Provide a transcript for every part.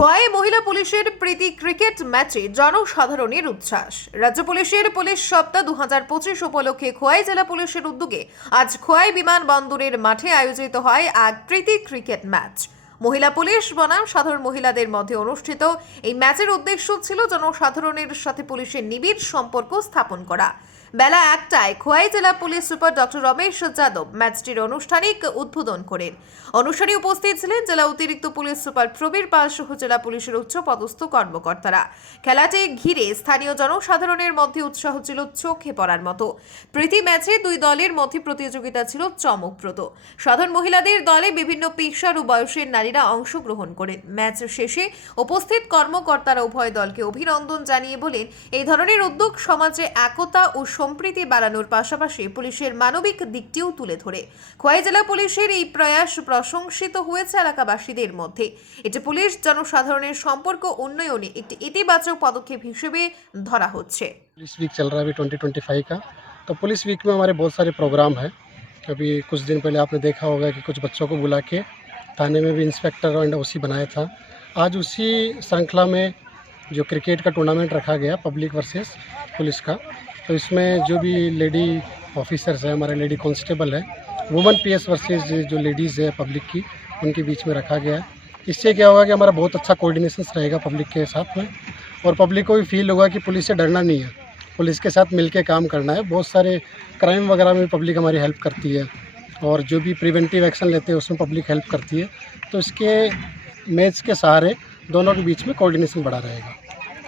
খোয়াই মহিলা পুলিশের প্রীতি ক্রিকেট ম্যাচে জনসাধারণের উচ্ছ্বাস। রাজ্য পুলিশের পুলিশ সপ্তাহ 2025 উপলক্ষে খোয়াই জেলা পুলিশের উদ্যোগে আজ খোয়াই বিমানবন্দরের মাঠে আয়োজিত হয় এক প্রীতি ক্রিকেট ম্যাচ। মহিলা পুলিশ বনাম সাধারণ মহিলাদের মধ্যে অনুষ্ঠিত এই ম্যাচের উদ্দেশ্য ছিল জনসাধারণের সাথে পুলিশের নিবিড় সম্পর্ক স্থাপন করা। বেলা 1টায় খোয়াই জেলা police super doctor Ramesh Yadav ম্যাচটির আনুষ্ঠানিক উদ্বোধন করেন। অনুষ্ঠানে উপস্থিত ছিলেন জেলা অতিরিক্ত পুলিশ সুপার প্রবীর পাল সহ জেলা পুলিশের উচ্চ পদস্থ কর্মকর্তারা। খেলাটি ঘিরে স্থানীয় জনসাধারণের মধ্যে উৎসাহ ছিল চোখে পড়ার মতো। প্রীতি ম্যাচে দুই দলের মধ্যে প্রতিযোগিতা ছিল চমকপ্রদ। সাধারণ মহিলাদের দলে বিভিন্ন পেশার ও বয়সের নারীরা অংশগ্রহণ করেন। ম্যাচ শেষে উপস্থিত কর্মকর্তারা উভয় দলকে অভিনন্দন জানিয়ে বলেন, এই ধরনের উদ্যোগ সমাজে একতা ও সম্প্রীতি বাড়ানোর পাশাপাশি পুলিশের মানবিক দিকটিও তুলে ধরে। খোয়াই জেলা পুলিশের এই প্রয়াস প্রশংসিত হয়েছে এলাকাবাসীদের মধ্যে। এটি পুলিশ জনসাধারণের সম্পর্ক উন্নয়নে একটি ইতিবাচক পদক্ষেপ হিসেবে ধরা হচ্ছে। पुलिस वीक चल रहा है अभी 2025 का। तो पुलिस वीक में हमारे बहुत सारे प्रोग्राम हैं। अभी कुछ दिन पहले आपने देखा होगा कि कुछ बच्चों को बुला के थाने में भी इंस्पेक्टर एंड ओसी बनाया था। आज उसी श्रृंखला में जो क्रिकेट का टूर्नामेंट रखा गया पब्लिक वर्सेस पुलिस का, तो इसमें जो भी लेडी ऑफिसर्स हैं, हमारे लेडी कांस्टेबल है, वुमेन पीएस वर्सेस जो लेडीज़ है पब्लिक की, उनके बीच में रखा गया है। इससे क्या होगा कि हमारा बहुत अच्छा कोऑर्डिनेशन रहेगा पब्लिक के साथ में, और पब्लिक को भी फील होगा कि पुलिस से डरना नहीं है, पुलिस के साथ मिलके काम करना है। बहुत सारे क्राइम वगैरह में पब्लिक हमारी हेल्प करती है, और जो भी प्रिवेंटिव एक्शन लेते हैं उसमें पब्लिक हेल्प करती है। तो इसके मैच के सहारे दोनों के बीच में कोऑर्डिनेशन बढ़ा रहेगा।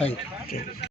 Thank you.